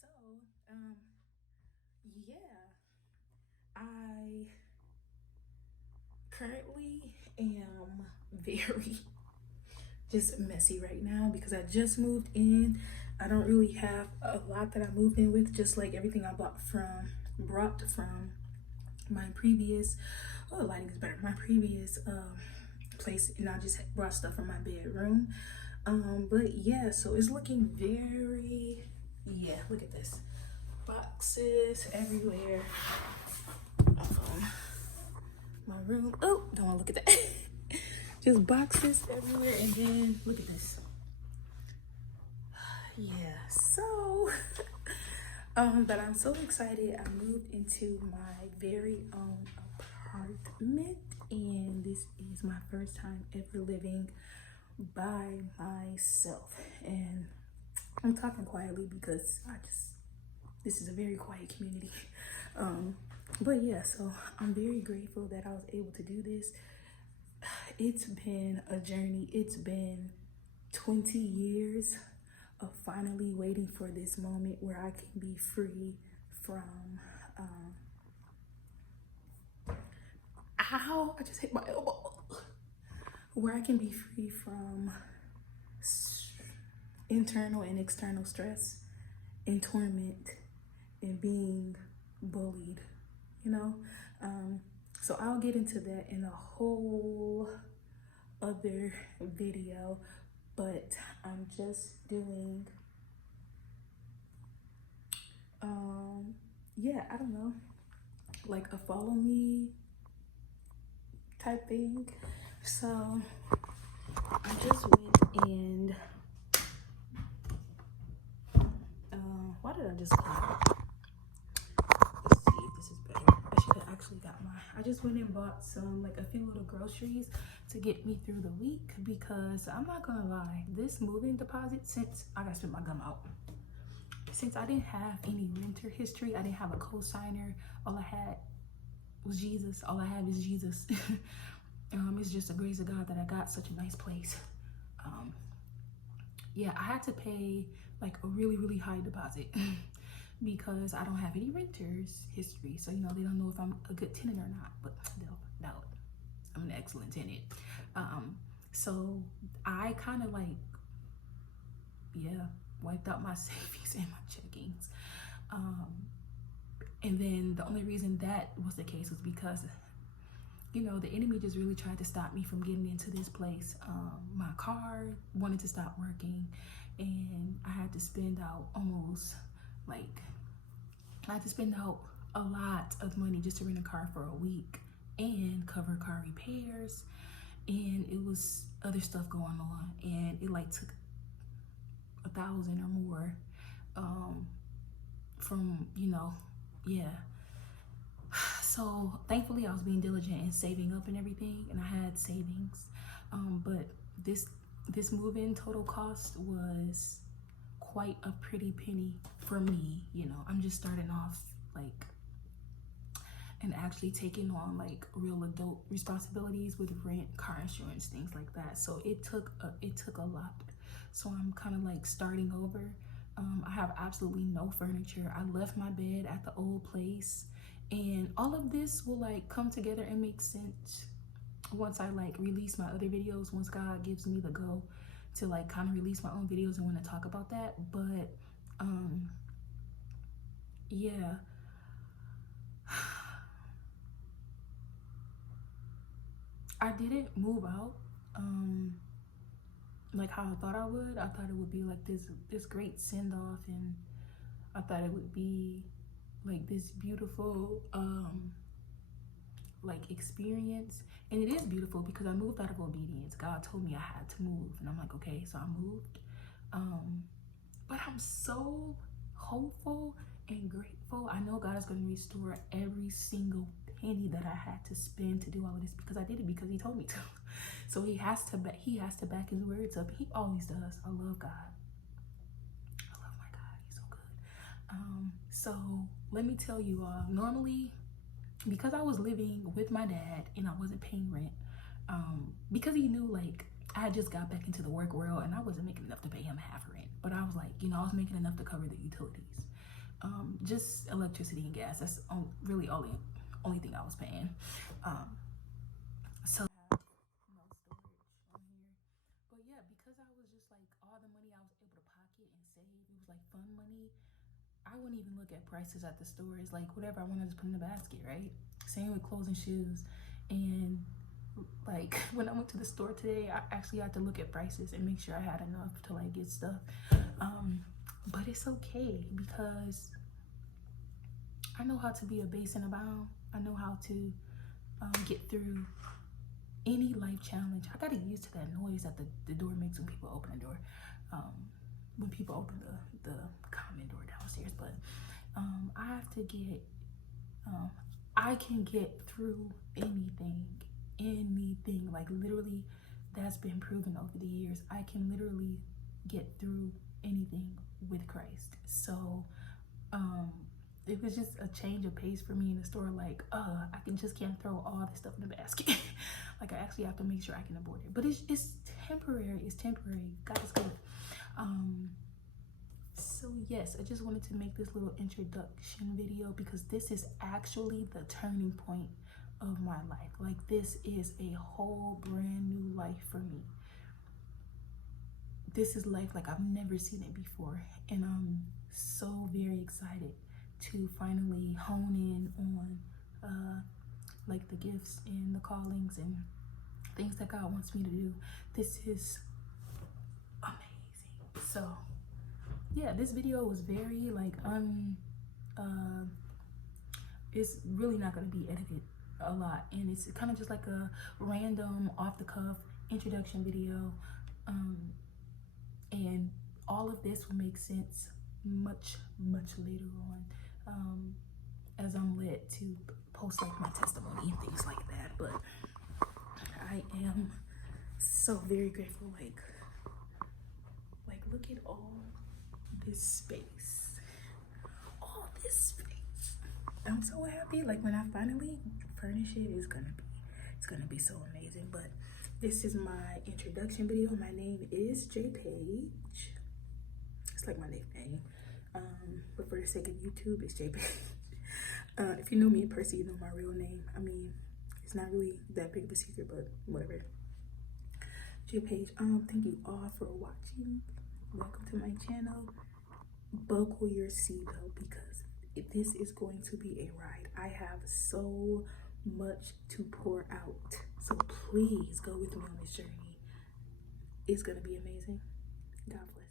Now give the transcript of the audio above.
So, um, yeah, I currently am very just messy right now because I just moved in. I don't really have a lot that I moved in with, just like everything I brought from my previous. Oh, the lighting is better. My previous place, and I just brought stuff from my bedroom. But yeah, so it's looking very. Yeah, look at this, boxes everywhere. Um, my room. Oh, don't want to look at that. Just boxes everywhere, and then look at this. Yeah, so but I'm so excited. I moved into my very own apartment, and this is my first time ever living by myself. And I'm talking quietly because this is a very quiet community. Um, but yeah, so I'm very grateful that I was able to do this. It's been a journey. It's been 20 years of finally waiting for this moment where I can be free from ow, I just hit my elbow. Where I can be free from internal and external stress and torment and being bullied, you know? So I'll get into that in a whole other video, but I'm just doing, yeah, I don't know, like a follow me type thing. So I just went and, why did I just click? Let's see if this is better. I should have actually got my, I just went and bought some, like a few little groceries to get me through the week because I'm not gonna lie, this moving deposit, since I gotta spit my gum out, since I didn't have any renter history, I didn't have a co-signer, all I had was Jesus. All I have is Jesus. It's just the grace of God that I got such a nice place. Yeah, I had to pay like a really high deposit because I don't have any renters history. So, they don't know if I'm a good tenant or not, but they'll know I'm an excellent tenant. So I kind of like, yeah, wiped out my savings and my checkings. And then the only reason that was the case was because the enemy just really tried to stop me from getting into this place. My car wanted to stop working, and I had to spend out a lot of money just to rent a car for a week and cover car repairs, and it was other stuff going on, and it like took 1,000 or more from yeah. So thankfully I was being diligent and saving up and everything, and I had savings. But this move-in total cost was quite a pretty penny for me. I'm just starting off like and actually taking on like real adult responsibilities with rent, car insurance, things like that. So it took a lot. So I'm kind of like starting over. I have absolutely no furniture. I left my bed at the old place, and all of this will like come together and make sense once I like release my other videos, once God gives me the go to like kind of release my own videos and want to talk about that. But yeah. I didn't move out like how I thought I would. I thought it would be like this great send off, and I thought it would be like this beautiful like experience. And it is beautiful because I moved out of obedience. God told me I had to move, and I'm like, okay, so I moved. But I'm so hopeful and grateful. I know God is going to restore every single penny that I had to spend to do all of this, because I did it because he told me to. So he has to back his words up. He always does. I love God. I love my God. He's so good. So let me tell you all, normally, because I was living with my dad and I wasn't paying rent, because he knew like I had just got back into the work world and I wasn't making enough to pay him half rent, but I was like, I was making enough to cover the utilities. just electricity and gas. That's really only thing I was paying. So I have no storage on here. But yeah, because I was just like all the money I was able to pocket and save, it was like fun money. I wouldn't even look at prices at the store. It's like whatever I want to just put in the basket, right? Same with clothes and shoes. And like when I went to the store today, I actually had to look at prices and make sure I had enough to like get stuff. But it's okay because I know how to be a base and abound. I know how to get through any life challenge. I got to get used to that noise that the door makes when people open the door. When people open the common door downstairs. But I have to get, I can get through anything, like literally that's been proven over the years. I can literally get through anything with Christ. So it was just a change of pace for me in the store. Like, I can't throw all this stuff in the basket. Like I actually have to make sure I can afford it. But it's temporary. It's temporary. God is good. So yes, I just wanted to make this little introduction video because this is actually the turning point of my life. Like this is a whole brand new life for me. This is life like I've never seen it before. And I'm so very excited to finally hone in on like the gifts and the callings and things that God wants me to do. This is amazing. So yeah, this video was very like it's really not going to be edited a lot, and it's kind of just like a random off the cuff introduction video, and all of this will make sense much later on, as I'm led to post like my testimony and things like that. But I am so very grateful. Like look at all this space, all this space. I'm so happy. Like when I finally furnish it, it's gonna be so amazing. But this is my introduction video. My name is A Paige. It's like my nickname, but for the sake of YouTube, it's A Paige. If you know me in person, you know my real name. I mean, it's not really that big of a secret, but whatever. A Paige. Thank you all for watching. Welcome to my channel. Buckle your seatbelt because this is going to be a ride. I have so much to pour out. So please go with me on this journey. It's going to be amazing. God bless.